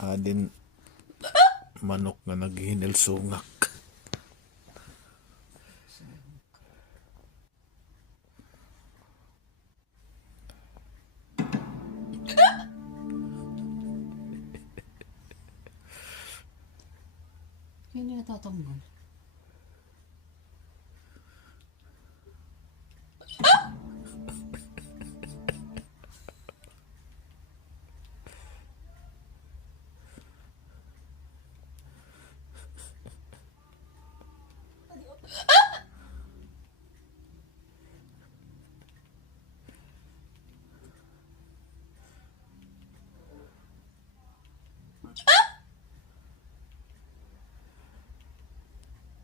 Adin manok nga naghinil sungak. Hindi natatanggol.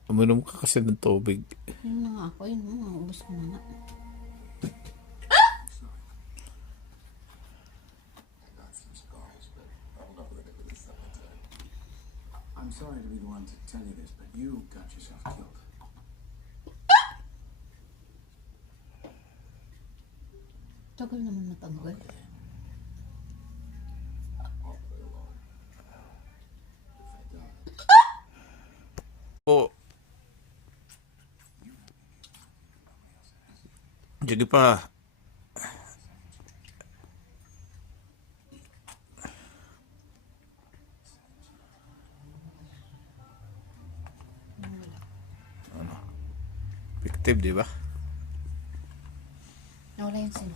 Uminom ka kasi ng tubig. Yun na nga ako, yun na, ubos ko na nga. I'm sorry to be the one to tell you this, but you got yourself killed. Tagal naman natanggal. Po. Jadi pa. Ano? Effective, di ba? Nawala yung sin.